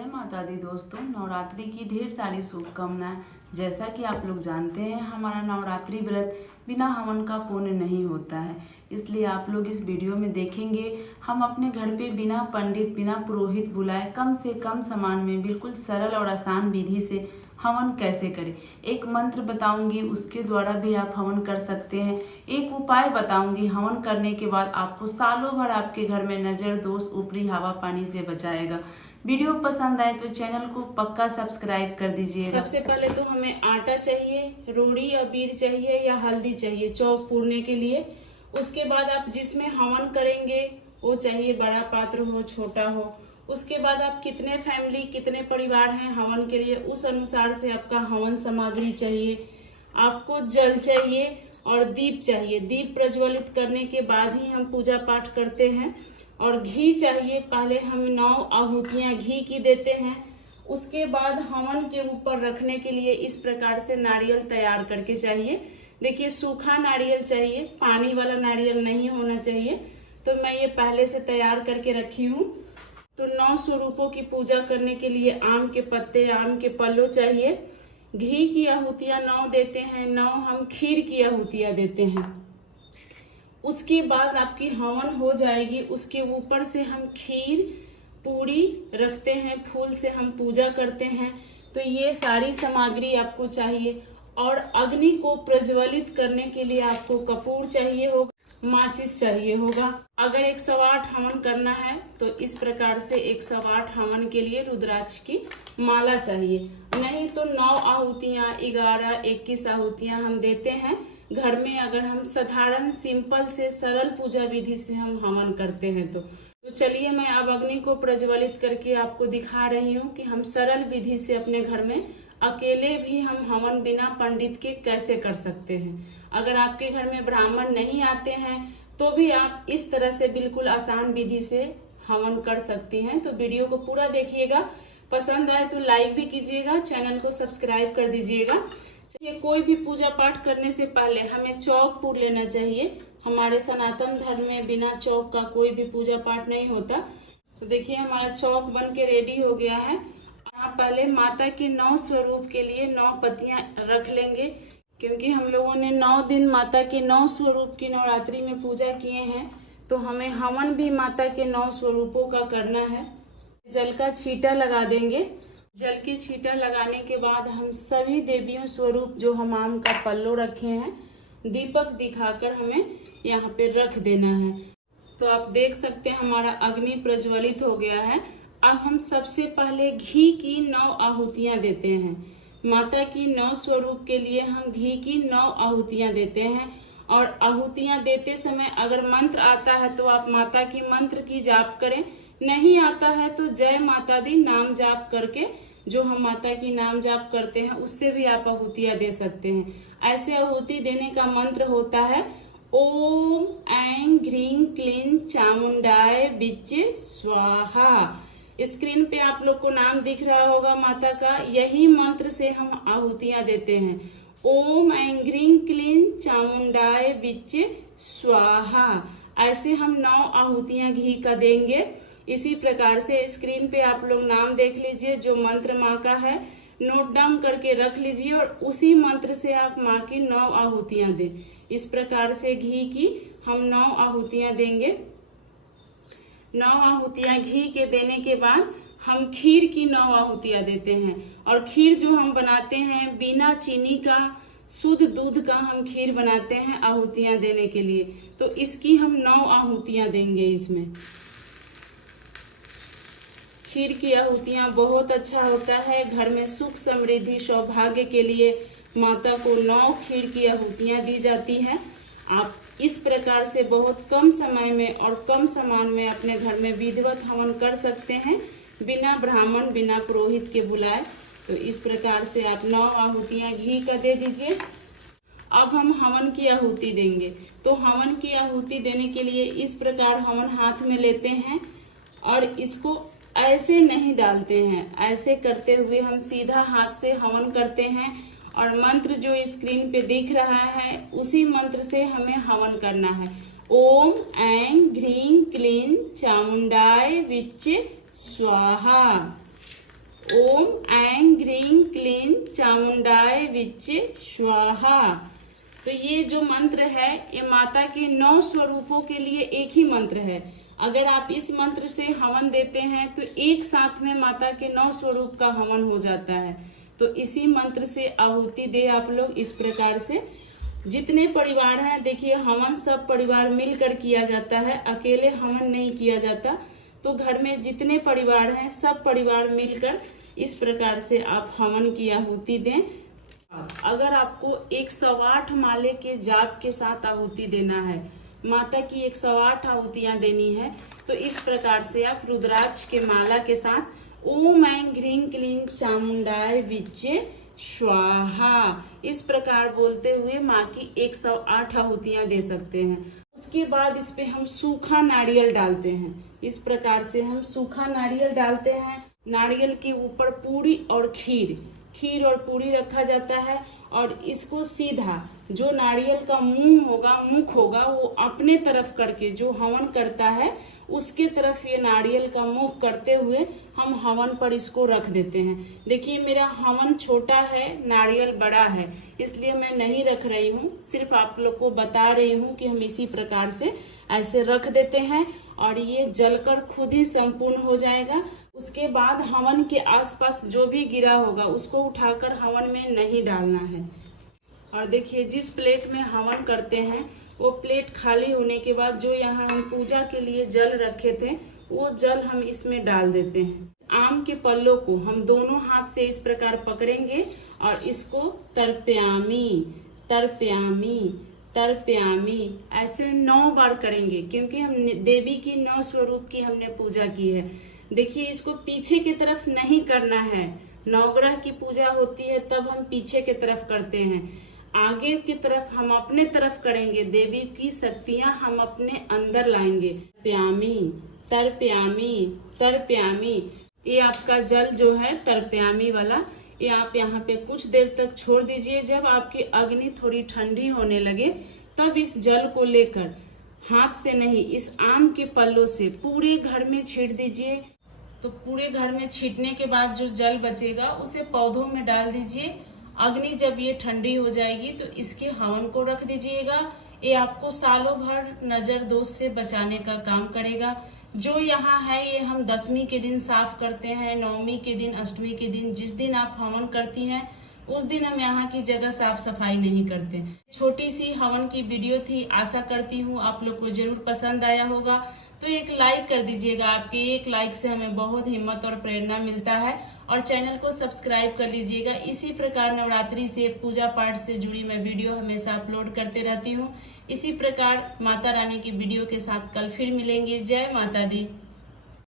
जय माता दी दोस्तों। नवरात्रि की ढेर सारी शुभकामनाएं। जैसा कि आप लोग जानते हैं, हमारा नवरात्रि व्रत बिना हवन का पूर्ण नहीं होता है, इसलिए आप लोग इस वीडियो में देखेंगे हम अपने घर पे बिना पंडित बिना पुरोहित बुलाए कम से कम सामान में बिल्कुल सरल और आसान विधि से हवन कैसे करें। एक मंत्र बताऊंगी, उसके द्वारा भी आप हवन कर सकते हैं। एक उपाय बताऊंगी, हवन करने के बाद आपको सालों भर आपके घर में नज़र दोष ऊपरी हवा पानी से बचाएगा। वीडियो पसंद आए तो चैनल को पक्का सब्सक्राइब कर दीजिएगा। सबसे पहले तो हमें आटा चाहिए, रोड़ी या बीर चाहिए या हल्दी चाहिए चौक पूरने के लिए। उसके बाद आप जिसमें हवन करेंगे वो चाहिए, बड़ा पात्र हो छोटा हो। उसके बाद आप कितने फैमिली कितने परिवार हैं हवन के लिए, उस अनुसार से आपका हवन सामग्री चाहिए। आपको जल चाहिए और दीप चाहिए। दीप प्रज्वलित करने के बाद ही हम पूजा पाठ करते हैं। और घी चाहिए, पहले हम 9 आहुतियां घी की देते हैं। उसके बाद हवन के ऊपर रखने के लिए इस प्रकार से नारियल तैयार करके चाहिए। देखिए, सूखा नारियल चाहिए, पानी वाला नारियल नहीं होना चाहिए। तो मैं ये पहले से तैयार करके रखी हूँ। तो 9 स्वरूपों की पूजा करने के लिए आम के पत्ते, आम के पल्लो चाहिए। घी की आहुतियां 9 देते हैं, 9 हम खीर की आहुतियां देते हैं। उसके बाद आपकी हवन हो जाएगी। उसके ऊपर से हम खीर पूरी रखते हैं, फूल से हम पूजा करते हैं। तो ये सारी सामग्री आपको चाहिए। और अग्नि को प्रज्वलित करने के लिए आपको कपूर चाहिए होगा, माचिस चाहिए होगा। अगर 108 हवन करना है तो इस प्रकार से 108 हवन के लिए रुद्राक्ष की माला चाहिए। नहीं तो 9 आहुतियां, 11, 21 आहुतियां हम देते हैं घर में। अगर हम साधारण सिंपल से सरल पूजा विधि से हम हवन करते हैं तो चलिए मैं अब अग्नि को प्रज्वलित करके आपको दिखा रही हूँ कि हम सरल विधि से अपने घर में अकेले भी हम हवन बिना पंडित के कैसे कर सकते हैं। अगर आपके घर में ब्राह्मण नहीं आते हैं तो भी आप इस तरह से बिल्कुल आसान विधि से हवन कर सकती हैं। तो वीडियो को पूरा देखिएगा, पसंद आए तो लाइक भी कीजिएगा, चैनल को सब्सक्राइब कर दीजिएगा। चलिए, कोई भी पूजा पाठ करने से पहले हमें चौक पूर लेना चाहिए। हमारे सनातन धर्म में बिना चौक का कोई भी पूजा पाठ नहीं होता। तो देखिए, हमारा चौक बन के रेडी हो गया है। यहाँ पहले माता के 9 स्वरूप के लिए 9 पत्तियां रख लेंगे, क्योंकि हम लोगों ने 9 दिन माता के 9 स्वरूप की नवरात्रि में पूजा किए हैं। तो हमें हवन भी माता के 9 स्वरूपों का करना है। जल का छींटा लगा देंगे। जल की छींटा लगाने के बाद हम सभी देवियों स्वरूप जो हम आम का पल्लो रखे हैं, दीपक दिखाकर हमें यहाँ पे रख देना है। तो आप देख सकते हैं हमारा अग्नि प्रज्वलित हो गया है। अब हम सबसे पहले घी की 9 आहुतियां देते हैं। माता की 9 स्वरूप के लिए हम घी की 9 आहुतियां देते हैं। और आहुतियां देते समय अगर मंत्र आता है तो आप माता की मंत्र की जाप करें, नहीं आता है तो जय माता दी नाम जाप करके, जो हम माता की नाम जाप करते हैं उससे भी आप आहुतियां दे सकते हैं। ऐसे आहुति देने का मंत्र होता है ओम ऐं ह्रीं क्लीं चामुंडाय विच्चे स्वाहा। स्क्रीन पे आप लोग को नाम दिख रहा होगा माता का। यही मंत्र से हम आहुतियां देते हैं, ओम ऐं ह्रीं क्लीं चामुंडाय विच्चे स्वाहा। ऐसे हम 9 आहुतियां घी का देंगे। इसी प्रकार से स्क्रीन पे आप लोग नाम देख लीजिए, जो मंत्र माँ का है नोट डाउन करके रख लीजिए और उसी मंत्र से आप माँ की 9 आहुतियां दें। इस प्रकार से घी की हम 9 आहुतियां देंगे। 9 आहुतियां घी के देने के बाद हम खीर की 9 आहुतियां देते हैं। और खीर जो हम बनाते हैं बिना चीनी का, शुद्ध दूध का हम खीर बनाते हैं आहुतियां देने के लिए। तो इसकी हम 9 आहुतियां देंगे। इसमें खीर की आहुतियां बहुत अच्छा होता है। घर में सुख समृद्धि सौभाग्य के लिए माता को 9 खीर की आहुतियां दी जाती हैं। आप इस प्रकार से बहुत कम समय में और कम सामान में अपने घर में विधिवत हवन कर सकते हैं, बिना ब्राह्मण बिना पुरोहित के बुलाए। तो इस प्रकार से आप 9 आहुतियां घी का दे दीजिए। अब हम हवन की आहुति देंगे। तो हवन की आहुति देने के लिए इस प्रकार हवन हाथ में लेते हैं और इसको ऐसे नहीं डालते हैं। ऐसे करते हुए हम सीधा हाथ से हवन करते हैं और मंत्र जो स्क्रीन पे दिख रहा है उसी मंत्र से हमें हवन करना है। ओम ऐं ह्रीं क्लीं चामुंडाय विच्चे स्वाहा। ओम ऐं ग्रीं क्लीं चामुंडाय विच्चे स्वाहा। तो ये जो मंत्र है ये माता के 9 स्वरूपों के लिए एक ही मंत्र है। अगर आप इस मंत्र से हवन देते हैं तो एक साथ में माता के 9 स्वरूप का हवन हो जाता है। तो इसी मंत्र से आहुति दे आप लोग इस प्रकार से। जितने परिवार हैं, देखिए हवन सब परिवार मिलकर किया जाता है, अकेले हवन नहीं किया जाता। तो घर में जितने परिवार हैं सब परिवार मिलकर इस प्रकार से आप हवन की आहुति दें। अगर आपको 108 माले के जाप के साथ आहुति देना है, माता की 108 आहुतियां देनी है, तो इस प्रकार से आप रुद्राक्ष के माला के साथ ओम ऐं ग्रीं क्लीं चामुंडाय विच्चे स्वाहा इस प्रकार बोलते हुए माँ की 108 आहुतियां दे सकते हैं। उसके बाद इस पे हम सूखा नारियल डालते हैं। इस प्रकार से हम सूखा नारियल डालते हैं। नारियल के ऊपर पूरी और खीर और पूरी रखा जाता है और इसको सीधा जो नारियल का मुख होगा वो अपने तरफ करके, जो हवन करता है उसके तरफ ये नारियल का मुख करते हुए हम हवन पर इसको रख देते हैं। देखिए मेरा हवन छोटा है, नारियल बड़ा है, इसलिए मैं नहीं रख रही हूँ, सिर्फ आप लोग को बता रही हूँ कि हम इसी प्रकार से ऐसे रख देते हैं और ये जलकर खुद ही संपूर्ण हो जाएगा। उसके बाद हवन के आसपास जो भी गिरा होगा उसको उठाकर हवन में नहीं डालना है। और देखिए जिस प्लेट में हवन करते हैं वो प्लेट खाली होने के बाद जो यहाँ हम पूजा के लिए जल रखे थे वो जल हम इसमें डाल देते हैं। आम के पल्लों को हम दोनों हाथ से इस प्रकार पकड़ेंगे और इसको तर्पयामी तर्पयामी तर्पयामी ऐसे 9 बार करेंगे, क्योंकि हम देवी की 9 स्वरूप की हमने पूजा की है। देखिए इसको पीछे की तरफ नहीं करना है। नवग्रह की पूजा होती है तब हम पीछे की तरफ करते हैं, आगे की तरफ हम अपने तरफ करेंगे। देवी की शक्तियां हम अपने अंदर लाएंगे। प्यामी तर्पयामी तर्पयामी, ये आपका जल जो है तर्पयामी वाला, ये आप यहाँ पे कुछ देर तक छोड़ दीजिए। जब आपकी अग्नि थोड़ी ठंडी होने लगे तब इस जल को लेकर हाथ से नहीं, इस आम के पल्लों से पूरे घर में छींट दीजिए। तो पूरे घर में छींटने के बाद जो जल बचेगा उसे पौधों में डाल दीजिए। अग्नि जब ये ठंडी हो जाएगी तो इसके हवन को रख दीजिएगा। ये आपको सालों भर नजर दोष से बचाने का काम करेगा। जो यहाँ है ये हम 10वीं के दिन साफ करते हैं, 9वीं के दिन, 8वीं के दिन, जिस दिन आप हवन करती हैं उस दिन हम यहाँ की जगह साफ सफाई नहीं करते। छोटी सी हवन की वीडियो थी, आशा करती हूँ आप लोग को जरूर पसंद आया होगा। तो एक लाइक कर दीजिएगा, आपके एक लाइक से हमें बहुत हिम्मत और प्रेरणा मिलता है। और चैनल को सब्सक्राइब कर लीजिएगा। इसी प्रकार नवरात्रि से, पूजा पाठ से जुड़ी मैं वीडियो हमेशा अपलोड करते रहती हूँ। इसी प्रकार माता रानी की वीडियो के साथ कल फिर मिलेंगे। जय माता दी।